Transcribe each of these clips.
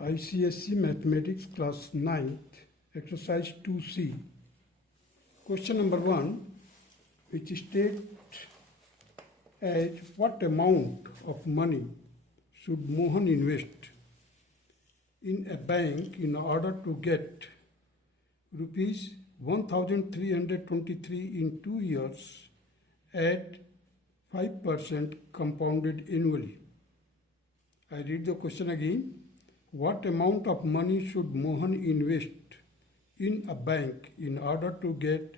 ICSE Mathematics Class 9th, Exercise 2C. Question number 1, which states as what amount of money should Mohan invest in a bank in order to get rupees 1323 in 2 years at 5% compounded annually. I read the question again. What amount of money should Mohan invest in a bank in order to get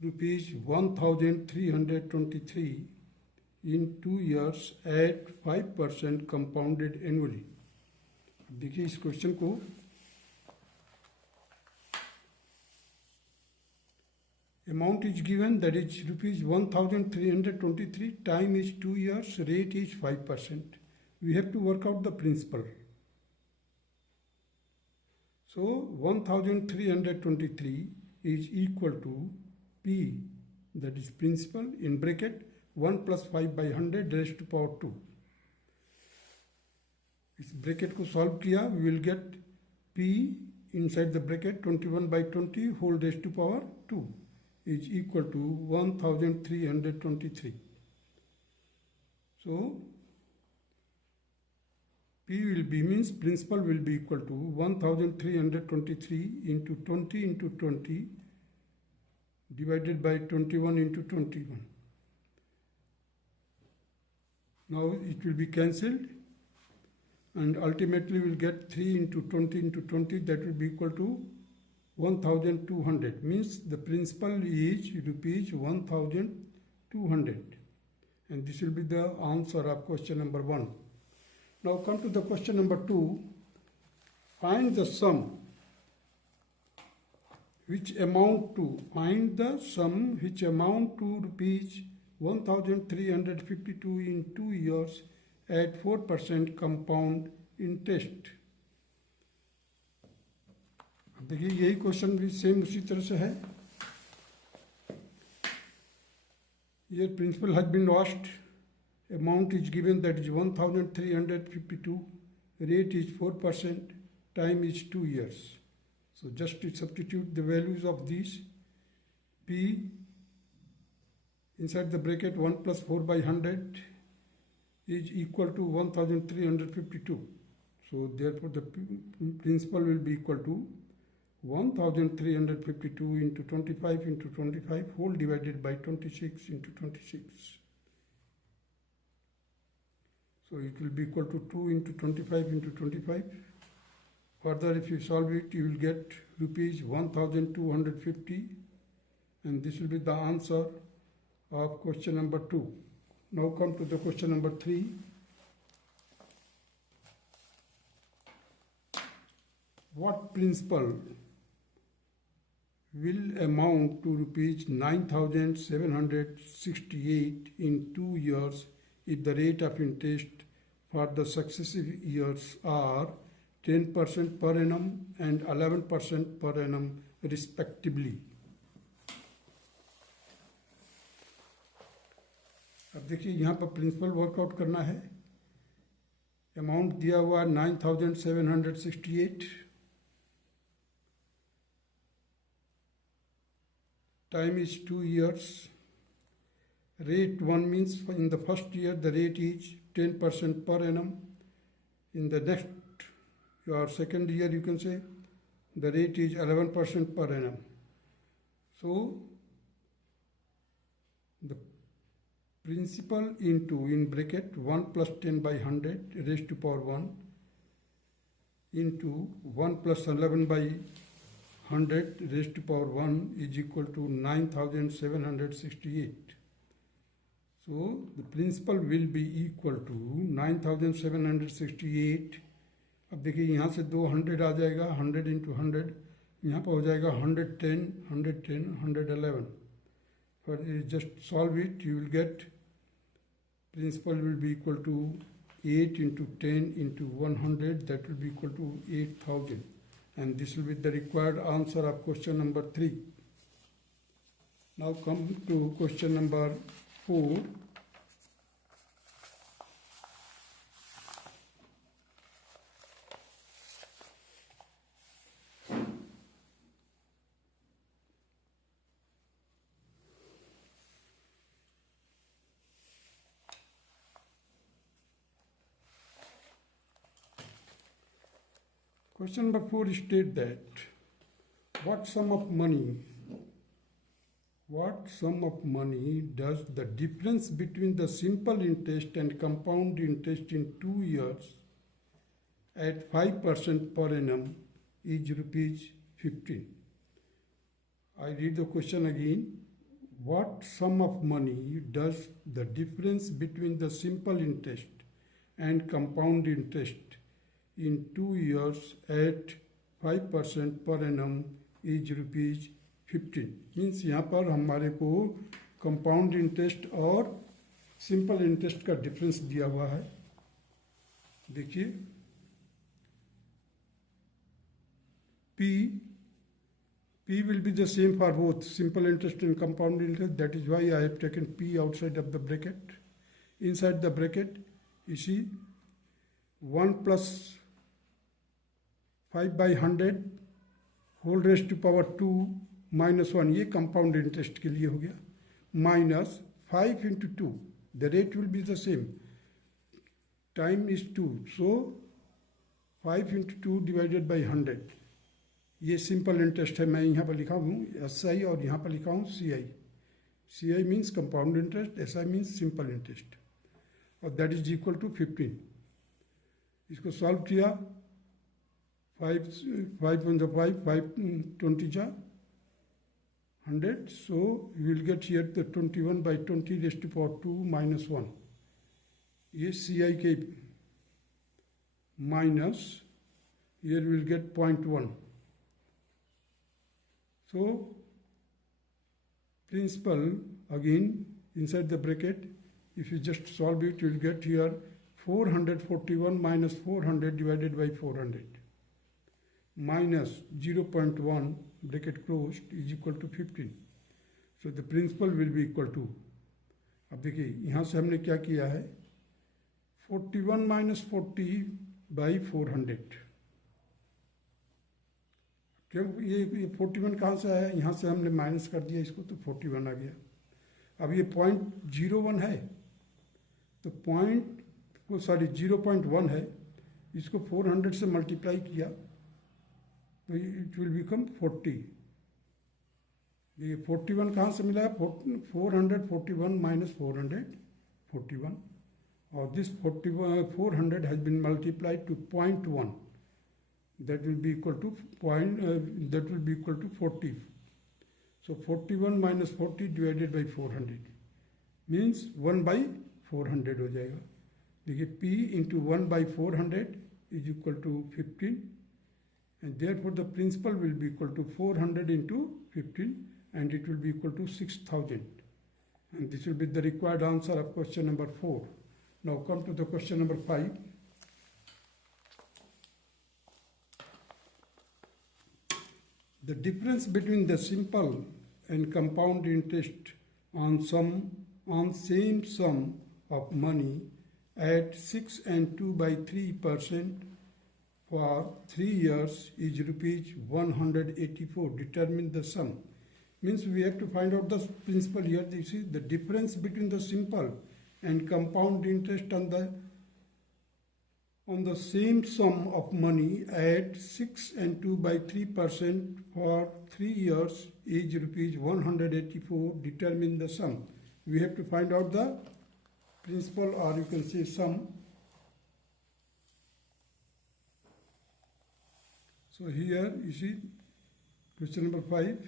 rupees 1323 in 2 years at 5% compounded annually? देखिए इस question को amount is given, that is rupees 1323, time is 2 years, rate is 5%. We have to work out the principal. So 1323 is equal to P, that is principal, in bracket 1 plus 5 by 100 raised to power 2. इस bracket को solve किया, we will get P inside the bracket 21 by 20 whole raised to power 2 is equal to 1323. So P will be, means principal will be equal to 1323 into 20 into 20 divided by 21 into 21. Now it will be cancelled and ultimately we will get 3 into 20 into 20, that will be equal to 1200, means the principal is rupees 1200, and this will be the answer of question number 1. Now come to the question number 2. Find the sum which amount to rupees 1352 in 2 years at 4% compound interest. देखिए यही question भी same उसी तरह से है. Here principal has been lost. Amount is given, that is 1352. Rate is 4%. Time is 2 years. So just to substitute the values of these. P inside the bracket 1 plus 4 by 100 is equal to 1352. So therefore the principal will be equal to 1352 into 25 into 25 whole divided by 26 into 26. So it will be equal to 2 into 25 into 25. Further, if you solve it, you will get rupees 1250, and this will be the answer of question number 2. Now come to the question number 3. What principal will amount to rupees 9,768 in 2 years if the rate of interest for the successive years are 10% per annum and 11% per annum respectively? अब देखिए यहाँ पर principal workout करना है. Amount दिया हुआ 9,768. Time is 2 years. Rate 1 means in the first year the rate is 10% per annum. In the next, your second year you can say the rate is 11% per annum. So the principal into, in bracket 1 plus 10 by 100 raised to power 1 into 1 plus 11 by 100 raised to power 1 is equal to 9,768. So the principal will be equal to 9,768. अब देखिए यहाँ से 200 आ जाएगा, 100 into 100, यहाँ पर हो जाएगा 110, 110, 111. But just solve it, you will get principal will be equal to 8 into 10 into 100, that will be equal to 8,000. And this will be the required answer of question number 3. Now come to question number 4. Question number 4 state that what sum of money does the difference between the simple interest and compound interest in 2 years at 5% per annum is rupees 15. I read the question again. What sum of money does the difference between the simple interest and compound interest in 2 years at 5% per annum is rupees 15? Means यहाँ पर हमारे को compound interest और simple interest का difference दिया हुआ है. देखिए P will be the same for both simple interest and compound interest. That is why I have taken P outside of the bracket. Inside the bracket, you see 1 plus 5 by 100 whole raised to power 2 minus 1. ये compound interest के लिए हो गया. Minus 5 into 2. The rate will be the same. Time is 2. So 5 into 2 divided by 100. ये simple interest है. मैं यहाँ पर लिखा हूँ SI और यहाँ पर लिखा हूँ CI. CI means compound interest, SI means simple interest, और दैट इज इक्वल टू 15. इसको सॉल्व किया. 5 1 5 5 20 जा 100. So you will get here the 21 by 20 raised to power 2 minus 1. ये CI के minus here you will get 0.1. So principal again inside the bracket, if you just solve it, you will get here 441 minus 400 divided by 400 minus 0.1 bracket closed is equal to 15. So the principal will be equal to, अब देखिए यहाँ से हमने क्या किया है, 41 minus 40 by 400. क्यों ये 41 कहाँ से आया, यहाँ से हमने माइनस कर दिया इसको तो 41 आ गया. अब ये 0.01 है तो 0.1 है, इसको 400 से मल्टीप्लाई किया तो इट विल बिकम 40. ये 41 कहाँ से मिला है, 441 माइनस 441, और this 400 has been multiplied to 0.1. that will be equal to 40. So 41 minus 40 divided by 400 means 1 by 400 हो जाएगा. देखिए P into 1 by 400 is equal to 15, and therefore the principal will be equal to 400 into 15, and it will be equal to 6,000. And this will be the required answer of question number 4. Now come to the question number 5. The difference between the simple and compound interest on same sum of money at 6 and 2 by 3% for 3 years is rupees 184. Determine the sum. Means we have to find out the principal here. This is the difference between the simple and compound interest on the same sum of money at 6 and 2 by 3% for 3 years is rupees 184. Determine the sum. We have to find out the principal, or you can say sum. So here you see question number 5.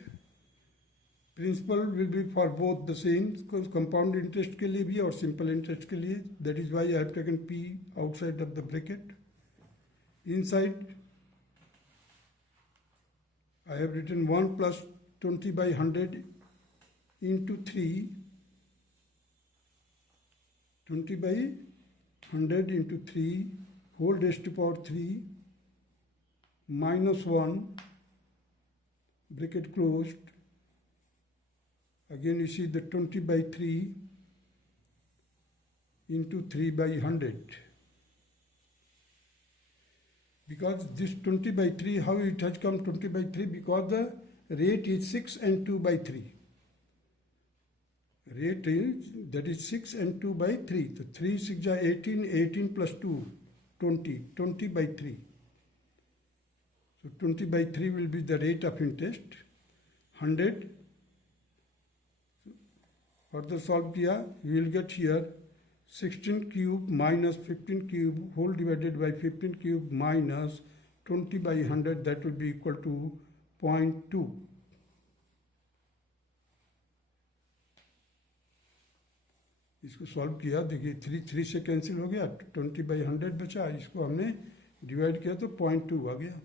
Principal will be for both the same, compound interest के लिए भी और simple interest के लिए. That is why I have taken P outside of the bracket. Inside I have written 1 plus 20 by 100 into 3, 20 by 100 into 3 whole raised to power 3 minus 1 bracket closed. Again you see the 20 by 3 into 3 by 100. Because this 20 by 3, how it has come 20 by 3? Because the rate is 6 and 2 by 3. Rate is, that is 6 and 2 by 3. So 3 6 are 18, 18 plus 2, 20, 20 by 3. So 20 by 3 will be the rate of interest. 100. Further solve किया, you will get here 16 cube minus 15 cube whole divided by 15 cube minus 20 by 100, that will be equal to 0.2. इसको solve किया, देखिए 3 से cancel हो गया, 20 by 100 बचा, इसको हमने डिवाइड किया तो 0.2 आ गया.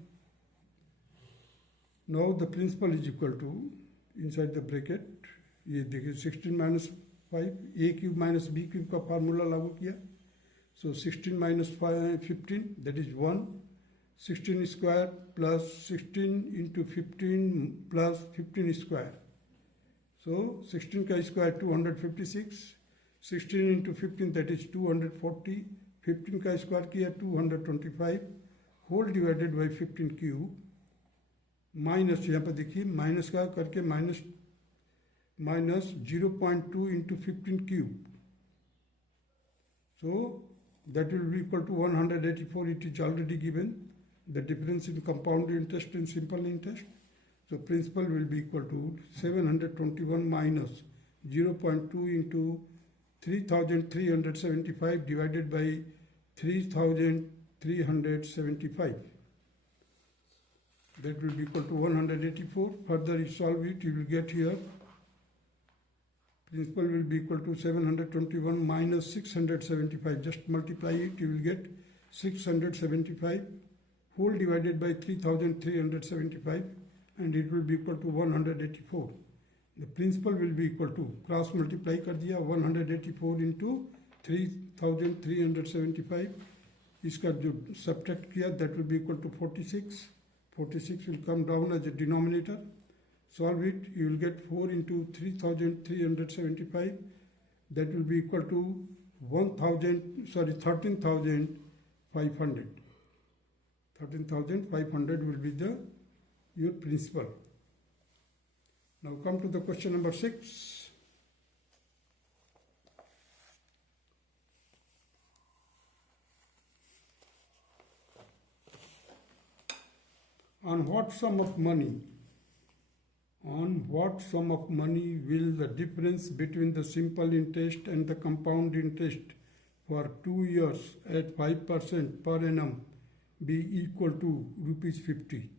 Now the principal is equal to inside the bracket, ये देखिए 16 minus 5, A cube minus B cube का फार्मूला लागू किया. So 16 minus 15 that is 1. 16 square plus 16 into 15 plus 15 square. So 16 का स्क्वायर 256. 16 into 15 that is 240. 15 का स्क्वायर किया 225 whole divided by 15 cube minus, यहाँ पर देखिए माइनस का करके minus 0.2 into 15 cube. So that will be equal to 184. It is already given. The difference in compound interest and simple interest. So principal will be equal to 721 minus 0.2 into 3,375 divided by 3,375. That will be equal to 184. Further you solve it, you will get here principal will be equal to 721 minus 675. Just multiply it, you will get 675 whole divided by 3,375 and it will be equal to 184. The principal will be equal to, cross multiply कर दिया, 184 into 3,375. इसका जो subtract किया that will be equal to 46. 46 will come down as a denominator. Solve it, you will get 4 into 3,375, that will be equal to 13,500. 13,500 will be your principal. Now come to the question number 6. On what sum of money will the difference between the simple interest and the compound interest for 2 years at 5% per annum be equal to ₹50?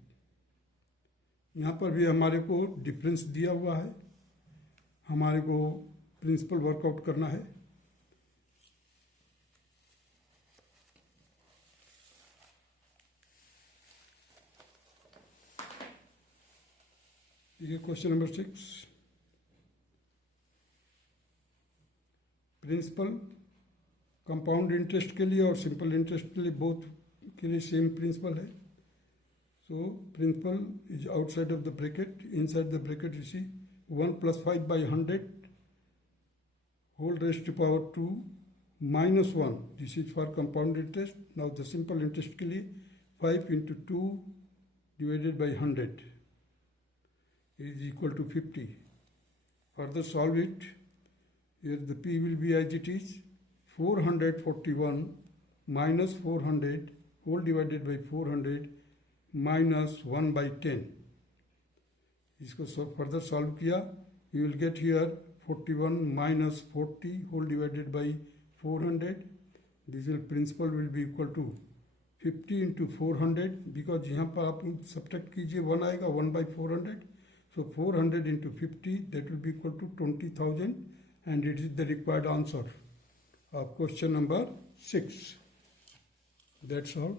यहाँ पर भी हमारे को difference दिया हुआ है, हमारे को प्रिंसिपल वर्कआउट करना है. ये question number 6. Principal compound interest के लिए और सिंपल इंटरेस्ट के लिए बोथ के लिए सेम प्रिंसिपल है. So principal is outside of the bracket. Inside the bracket you see 1 + 5 by 100 whole raised to power 2 minus 1. This is for compound interest. Now the simple interest के लिए 5 into 2 divided by 100 is equal to 50. Further solve it. Here the P will be as it is. 441 minus 400 whole divided by 400 minus 1 by 10. इसको further solve किया, you will get here 41 minus 40 whole divided by 400. This will principal will be equal to 50 into 400, because यहाँ पर आप subtract कीजिए 1 आएगा, 1 by 400. So 400 into 50, that will be equal to 20,000, and it is the required answer of question number 6. That's all.